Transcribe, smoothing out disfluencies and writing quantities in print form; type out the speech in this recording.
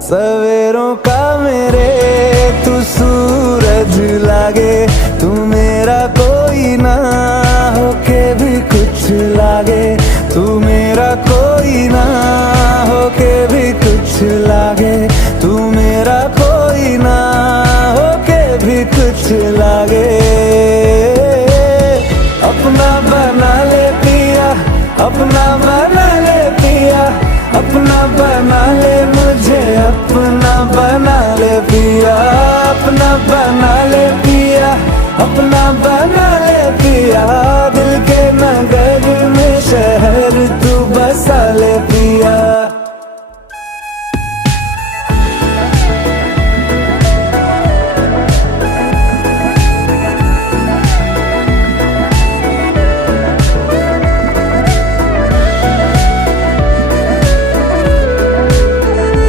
सवेरों का मेरे तू सूरज लागे, तू मेरा कोई ना होके भी कुछ लागे, तू मेरा कोई ना होके भी कुछ लागे, तू मेरा कोई ना होके भी कुछ लागे। अपना बना ले पिया, अपना बना ले पिया, अपना बना ले।